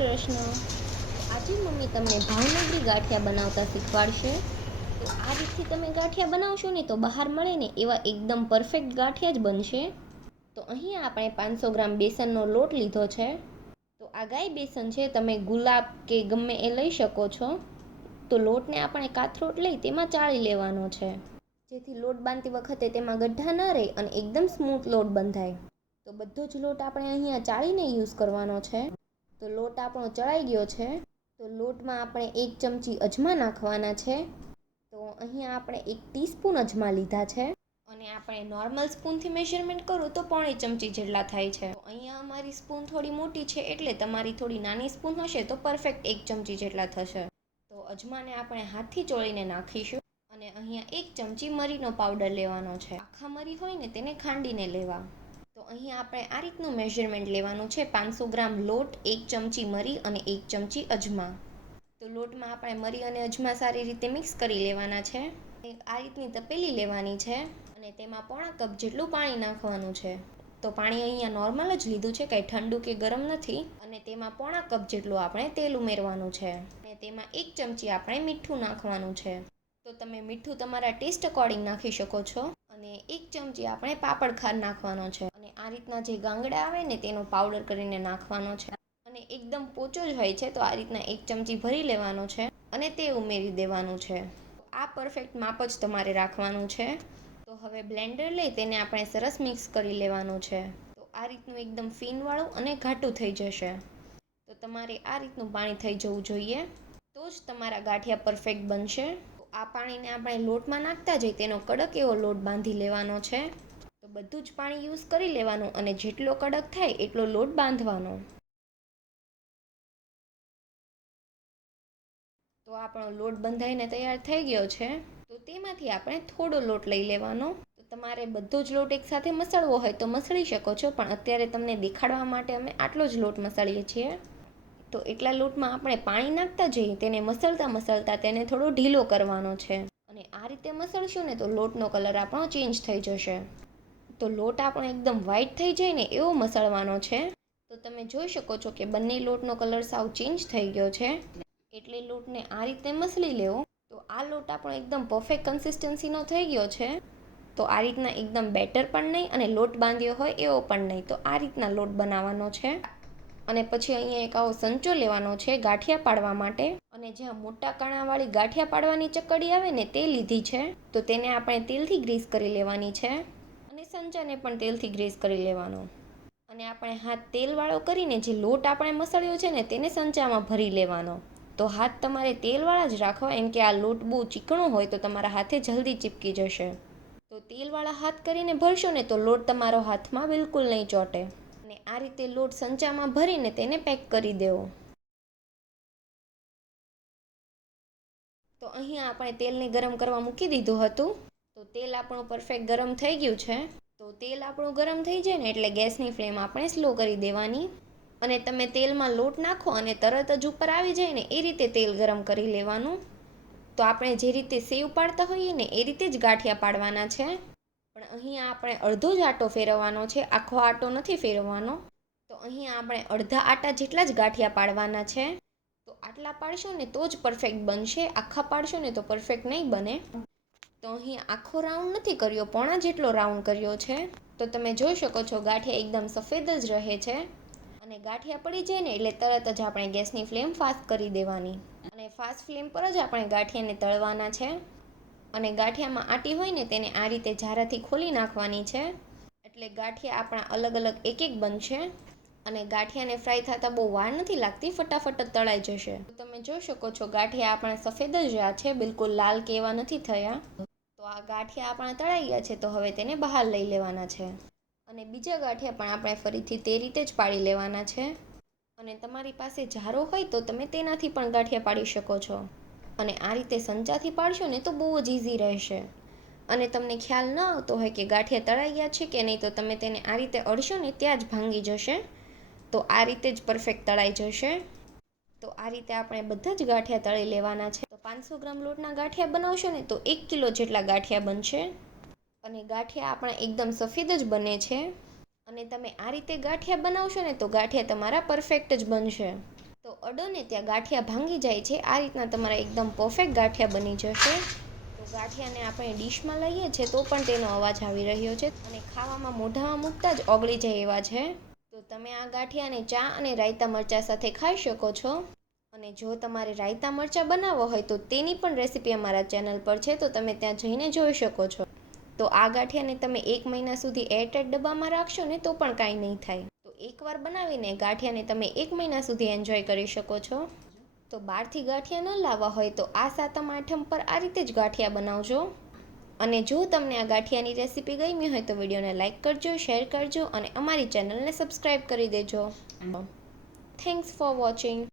કૃષ્ણ. આજે મમ્મી તમને ભાવનગરી ગાંઠિયા બનાવતા શીખવાડશે. તો આ રીતથી તમે ગાંઠિયા બનાવશો ને તો બહાર મળે ને એવા એકદમ પરફેક્ટ ગાંઠિયા જ બનશે. તો અહીં આપણે 500 ગ્રામ બેસનનો લોટ લીધો છે. તો આ ગાય બેસન છે, તમે ગુલાબ કે ગમે એ લઈ શકો છો. તો લોટને આપણે કાથરોટ લઈ તેમાં ચાળી લેવાનો છે, જેથી લોટ બાંધતી વખતે તેમાં ગઠ્ઠા ન રહે અને એકદમ સ્મૂથ લોટ બંધાય. તો બધો જ લોટ આપણે અહીંયા ચાળીને યુઝ કરવાનો છે. તો લોટ આપણો ચડાઈ ગયો છે. તો લોટમાં આપણે 1 ચમચી અજમા નાખવાના છે. તો અહીંયા આપણે 1 ટીસ્પૂન અજમા લીધા છે અને આપણે નોર્મલ સ્પૂનથી મેઝરમેન્ટ કરું તો 1.5 ચમચી જેટલા થાય છે. તો અહીંયા અમારી સ્પૂન થોડી મોટી છે એટલે તમારી થોડી નાની સ્પૂન હશે તો પરફેક્ટ 1 ચમચી જેટલા થશે. તો અજમાને આપણે હાથથી ચોળીને નાખીશું. અને અહીંયા 1 ચમચી મરીનો પાવડર લેવાનો છે. આખા મરી હોય ને તેને ખાંડીને લેવા. તો અહીં આપણે આ રીતનું મેઝરમેન્ટ લેવાનું છે: 500 ગ્રામ લોટ, 1 ચમચી મરી અને 1 ચમચી અજમા. તો લોટમાં આપણે મરી અને અજમા સારી રીતે મિક્સ કરી લેવાના છે. આ રીતની તપેલી લેવાની છે અને તેમાં 1/4 કપ જેટલું પાણી નાખવાનું છે. તો પાણી અહીંયા નોર્મલ જ લીધું છે, કંઈ ઠંડુ કે ગરમ નથી. અને તેમાં 1/4 કપ જેટલું આપણે તેલ ઉમેરવાનું છે અને તેમાં 1 ચમચી આપણે મીઠું નાખવાનું છે. તો તમે મીઠું તમારા ટેસ્ટ અકોર્ડિંગ નાખી શકો છો. અને 1 ચમચી આપણે પાપડ ખાર નાખવાનો છે અને આ રીતના જે ગાંગડા આવે ને તેનો પાવડર કરીને નાખવાનો છે. અને એકદમ પોચો જ હોય છે, તો આ રીતના 1 ચમચી ભરી લેવાનો છે અને તે ઉમેરી દેવાનું છે. આ પરફેક્ટ માપ જ તમારે રાખવાનું છે. તો હવે બ્લેન્ડર લઈ તેને આપણે સરસ મિક્સ કરી લેવાનું છે. તો આ રીતનું એકદમ ફીનવાળું અને ઘાટું થઈ જશે. તો તમારે આ રીતનું પાણી થઈ જવું જોઈએ, તો જ તમારા ગાંઠિયા પરફેક્ટ બનશે. તો આ પાણીને આપણે લોટમાં નાખતા જઈ તેનો કડક એવો લોટ બાંધી લેવાનો છે. તો બધું જ પાણી યુઝ કરી લેવાનું અને જેટલો કડક થાય એટલો લોટ બાંધવાનો. તો આપણો લોટ બંધાઈને તૈયાર થઈ ગયો છે. તો તેમાંથી આપણે થોડો લોટ લઈ લેવાનો. તો તમારે બધો જ લોટ એકસાથે મસળવો હોય તો મસળી શકો છો, પણ અત્યારે તમને દેખાડવા માટે અમે આટલો જ લોટ મસળીએ છીએ. તો એટલા લોટમાં આપણે પાણી નાખતા જઈએ, તેને મસળતા મસળતા તેને થોડો ઢીલો કરવાનો છે. અને આ રીતે મસળશું ને તો લોટનો કલર આપણો ચેન્જ થઈ જશે. તો લોટ આપણો એકદમ વ્હાઈટ થઈ જાય ને એવો મસળવાનો છે. તો તમે જોઈ શકો છો કે બંને લોટનો કલર સાવ ચેન્જ થઈ ગયો છે. એટલે લોટને આ રીતે મસળી લેવો. તો આ લોટ આપણો એકદમ પરફેક્ટ કન્સિસ્ટન્સીનો થઈ ગયો છે. તો આ રીતના એકદમ બેટર પણ નહીં અને લોટ બાંધ્યો હોય એવો પણ નહીં. તો આ રીતના લોટ બનાવવાનો છે. અને પછી અહીંયા એક આવો સંચો લેવાનો છે ગાંઠિયા પાડવા માટે. અને જ્યાં મોટા કણાવાળી ગાંઠિયા પાડવાની ચકડી આવે ને તે લીધી છે. તો તેને આપણે તેલથી ગ્રીસ કરી લેવાની છે અને સંચાને પણ તેલથી ગ્રીસ કરી લેવાનો. અને આપણે હાથ તેલવાળો કરીને જે લોટ આપણે મસળ્યો છે ને તેને સંચામાં ભરી લેવાનો. તો હાથ તમારે તેલવાળા જ રાખવા, એમ કે આ લોટ બહુ ચીકણો હોય તો તમારા હાથે જલ્દી ચીપકી જશે. તો તેલવાળા હાથ કરીને ભરશો ને તો લોટ તમારો હાથમાં બિલકુલ નહીં ચોંટે. અને આ રીતે લોટ સંચામાં ભરીને તેને પેક કરી દેવો. તો અહીંયા આપણે તેલને ગરમ કરવા મૂકી દીધું હતું. તો તેલ આપણું પરફેક્ટ ગરમ થઈ ગયું છે. તો તેલ આપણું ગરમ થઈ જાય ને એટલે ગેસની ફ્લેમ આપણે સ્લો કરી દેવાની. અને તમે તેલમાં લોટ નાખો અને તરત જ ઉપર આવી જાય ને એ રીતે તેલ ગરમ કરી લેવાનું. તો આપણે જે રીતે સેવ પાડતા હોઈએ ને એ રીતે જ ગાંઠિયા પાડવાના છે. પણ અહીંયા આપણે અડધો જ આટો ફેરવવાનો છે, આખો આટો નથી ફેરવવાનો. તો અહીંયા આપણે અડધા આટા જેટલા જ ગાંઠિયા પાડવાના છે. તો આટલા પાડશો ને તો જ પરફેક્ટ બનશે, આખા પાડશો ને તો પરફેક્ટ નહીં બને. તો અહીં આખો રાઉન્ડ નથી કર્યો, પોણા જેટલો રાઉન્ડ કર્યો છે. તો તમે જોઈ શકો છો ગાંઠિયા એકદમ સફેદ જ રહે છે. અને ગાંઠિયા પડી જાય ને એટલે તરત જ આપણે ગેસની ફ્લેમ ફાસ્ટ કરી દેવાની. અને ફાસ્ટ ફ્લેમ પર જ આપણે ગાંઠિયાને તળવાના છે. અને ગાંઠિયામાં આટી હોય ને તેને આ રીતે ઝારાથી ખોલી નાખવાની છે. એટલે ગાંઠિયા આપણા અલગ અલગ એક એક બનશે. અને ગાંઠિયાને ફ્રાય થતાં બહુ વાર નથી લાગતી, ફટાફટ જ તળાઈ જશે. તો તમે જોઈ શકો છો ગાંઠિયા આપણા સફેદ જ રહ્યા છે, બિલકુલ લાલ કે એવા નથી થયા. તો આ ગાંઠિયા આપણા તળાઈ ગયા છે. તો હવે તેને બહાર લઈ લેવાના છે. અને બીજા ગાંઠિયા પણ આપણે ફરીથી તે રીતે જ પાડી લેવાના છે. અને તમારી પાસે જારો હોય તો તમે તેનાથી પણ ગાંઠિયા પાડી શકો છો. અને આ રીતે સંચાથી પાડશો ને તો બહુ જ ઇઝી રહેશે. અને તમને ખ્યાલ ન આવતો હોય કે ગાંઠિયા તળાઈ ગયા છે કે નહીં, તો તમે તેને આ રીતે અડશો ને ત્યાં જ ભાંગી જશે. તો આ રીતે જ પરફેક્ટ તળાઈ જશે. તો આ રીતે આપણે બધા જ ગાંઠિયા તળી લેવાના છે. તો 500 ગ્રામ લોટના ગાંઠિયા બનાવશો ને તો 1 કિલો જેટલા ગાંઠિયા બનશે. અને ગાંઠિયા આપણા એકદમ સફેદ જ બને છે. અને તમે આ રીતે ગાંઠિયા બનાવશો ને તો ગાંઠિયા તમારા પરફેક્ટ જ બનશે. તો અડો ને ત્યાં ગાંઠિયા ભાંગી જાય છે. આ રીતના તમારા એકદમ પરફેક્ટ ગાંઠિયા બની જશે. તો ગાંઠિયાને આપણે ડીશમાં લઈએ છીએ તો પણ તેનો અવાજ આવી રહ્યો છે અને ખાવામાં મોઢામાં મૂકતા જ ઓગળી જાય એવા છે. તો તમે આ ગાંઠિયાને ચા અને રાયતા મરચાં સાથે ખાઈ શકો છો. અને જો તમારે રાયતા મરચાં બનાવવો હોય તો તેની પણ રેસીપી અમારા ચેનલ પર છે, તો તમે ત્યાં જઈને જોઈ શકો છો. તો આ ગાંઠિયાને તમે 1 મહિના સુધી એરટાઈટ ડબ્બામાં રાખશો ને તો પણ કાંઈ નહીં થાય. તો એકવાર બનાવીને ગાંઠિયાને તમે 1 મહિના સુધી એન્જોય કરી શકો છો. તો બહારથી ગાંઠિયા ન લાવવા હોય તો આ સાતમ આઠમ પર આ રીતે જ ગાંઠિયા બનાવજો. અને જો તમને આ ગાંઠિયાની રેસીપી ગમી હોય તો વિડીયોને લાઇક કરજો, શેર કરજો અને અમારી ચેનલને સબસ્ક્રાઈબ કરી દેજો. Thanks for watching.